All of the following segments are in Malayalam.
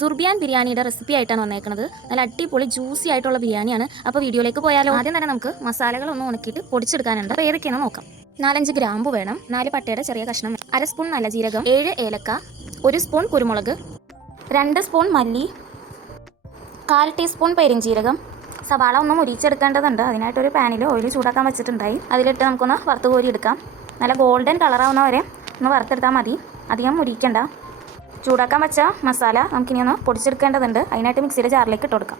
സുർബിയാൻ ബിരിയാണിയുടെ റെസിപ്പി ആയിട്ടാണ് വന്നേക്കുന്നത്. നല്ല അടിപൊളി ജ്യൂസി ആയിട്ടുള്ള ബിരിയാണിയാണ്. അപ്പോൾ വീഡിയോയിലേക്ക് പോയാലോ. ആദ്യം തന്നെ നമുക്ക് മസാലകളൊന്നും ഉണക്കിയിട്ട് പൊടിച്ചെടുക്കാനുണ്ട്. അപ്പോൾ ഏതൊക്കെയാണെന്ന് നോക്കാം. 4-5 ഗ്രാമ്പു വേണം, 4 പട്ടയുടെ ചെറിയ കഷ്ണം, 1 സ്പൂൺ നല്ല ജീരകം, 7 ഏലക്ക, 1 സ്പൂൺ കുരുമുളക്, 2 സ്പൂൺ മല്ലി, 1/4 ടീസ്പൂൺ പെരിഞ്ജീരകം. സവാള ഒന്ന് മുരിച്ചെടുക്കേണ്ടതുണ്ട്. അതിനായിട്ടൊരു പാനിൽ ഓയിൽ ചൂടാക്കാൻ വെച്ചിട്ടുണ്ടായി. അതിലിട്ട് നമുക്കൊന്ന് വറുത്ത് കോരി എടുക്കാം. നല്ല ഗോൾഡൻ കളറാവുന്ന വരെ ഒന്ന് വറുത്തെടുത്താൽ മതി, അധികം മുരിക്കണ്ട. ചൂടാക്കാൻ വെച്ച മസാല നമുക്കിനി ഒന്ന് പൊടിച്ചെടുക്കേണ്ടതുണ്ട്. അതിനായിട്ട് മിക്സിയുടെ ജാറിലേക്ക് ഇട്ട് കൊടുക്കാം.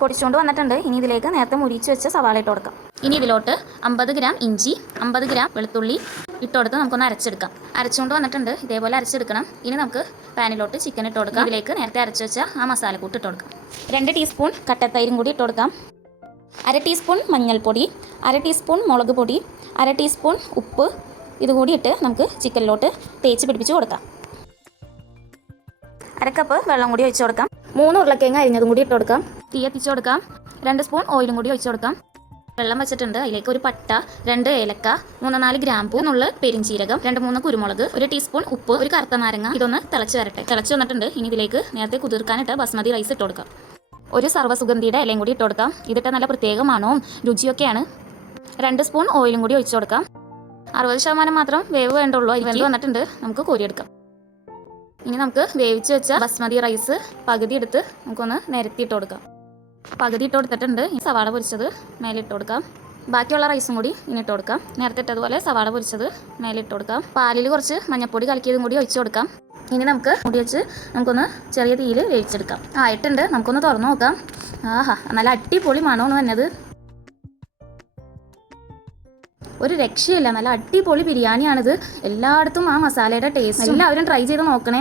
പൊടിച്ചുകൊണ്ട് വന്നിട്ടുണ്ട്. ഇനി ഇതിലേക്ക് നേരത്തെ മുരിച്ച് വെച്ച സവാള ഇട്ട് കൊടുക്കാം. ഇനി ഇതിലോട്ട് 50 ഗ്രാം ഇഞ്ചി, 50 ഗ്രാം വെളുത്തുള്ളി ഇട്ട് കൊടുത്ത് നമുക്കൊന്ന് അരച്ചെടുക്കാം. അരച്ചുകൊണ്ട് വന്നിട്ടുണ്ട്. ഇതേപോലെ അരച്ചെടുക്കണം. ഇനി നമുക്ക് പാനിലോട്ട് ചിക്കൻ ഇട്ട് കൊടുക്കാം. ഇതിലേക്ക് നേരത്തെ അരച്ച് വെച്ച ആ മസാലക്കൂട്ട് ഇട്ട് കൊടുക്കാം. 2 ടീസ്പൂൺ കട്ടത്തൈരും കൂടി ഇട്ട് കൊടുക്കാം. 1/2 ടീസ്പൂൺ മഞ്ഞൾപ്പൊടി, 1/2 ടീസ്പൂൺ മുളക് പൊടി, 1/2 ടീസ്പൂൺ ഉപ്പ് ഇതുകൂടി ഇട്ട് നമുക്ക് ചിക്കനിലോട്ട് തേച്ച് പിടിപ്പിച്ച് കൊടുക്കാം. 1/2 കപ്പ് വെള്ളം കൂടി ഒഴിച്ച് കൊടുക്കാം. 3 ഉരുളക്കിഴങ്ങ് അരിഞ്ഞതും കൂടി ഇട്ട് കൊടുക്കാം. തീ എത്തിച്ച് കൊടുക്കാം. 2 സ്പൂൺ ഓയിലും കൂടി ഒഴിച്ച് കൊടുക്കാം. വെള്ളം വെച്ചിട്ടുണ്ട്. അതിലേക്ക് ഒരു പട്ട, 2 ഏലക്ക, 3-4 ഗ്രാമ്പൂ, പെരിഞ്ജീരകം, 2-3 കുരുമുളക്, 1 ടീസ്പൂൺ ഉപ്പ്, ഒരു കറുത്ത നാരങ്ങ. ഇതൊന്ന് തിളച്ച് വരട്ടെ. തിളച്ച് വന്നിട്ടുണ്ട്. ഇനി ഇതിലേക്ക് നേരത്തെ കുതിർക്കാനിട്ട് ബസ്മതി റൈസ് ഇട്ട് കൊടുക്കാം. ഒരു സർവ്വസുഗന്ധിയുടെ ഇലയും കൂടി ഇട്ട് കൊടുക്കാം. ഇതിട്ട് നല്ല പ്രത്യേകമാണോ രുചിയൊക്കെയാണ്. 2 സ്പൂൺ ഓയിലും കൂടി ഒഴിച്ച് കൊടുക്കാം. 60% മാത്രം വേവ് വേണ്ടുള്ളൂ. വെന്ത് വന്നിട്ടുണ്ട്. നമുക്ക് കോരിയെടുക്കാം. ഇനി നമുക്ക് വേവിച്ച് വെച്ച ബസ്മതി റൈസ് പകുതി എടുത്ത് നമുക്കൊന്ന് നിരത്തിയിട്ട് കൊടുക്കാം. പകുതി ഇട്ട് കൊടുത്തിട്ടുണ്ട്. ഈ സവാള പൊരിച്ചത് മേലെ ഇട്ട് കൊടുക്കാം. ബാക്കിയുള്ള റൈസും കൂടി ഇനി ഇട്ട് കൊടുക്കാം. നേരത്തെ ഇട്ടതുപോലെ സവാള പൊരിച്ചത് മേലെ ഇട്ട് കൊടുക്കാം. പാലിൽ കുറച്ച് മഞ്ഞൾപ്പൊടി കലക്കിയതും കൂടി ഒഴിച്ച് കൊടുക്കാം. ഇനി നമുക്ക് മുടി വെച്ച് നമുക്കൊന്ന് ചെറിയ തീയിൽ വേവിച്ചെടുക്കാം. ആയിട്ടുണ്ട്. നമുക്കൊന്ന് തുറന്നു നോക്കാം. ആഹാ, നല്ല അടിപൊളി മണമാണ് വന്നത്. ഒരു രക്ഷയില്ല. നല്ല അടിപൊളി ബിരിയാണിയാണിത്. എല്ലായിടത്തും ആ മസാലയുടെ ടേസ്റ്റ് എല്ലാവരും ട്രൈ ചെയ്ത് നോക്കണേ.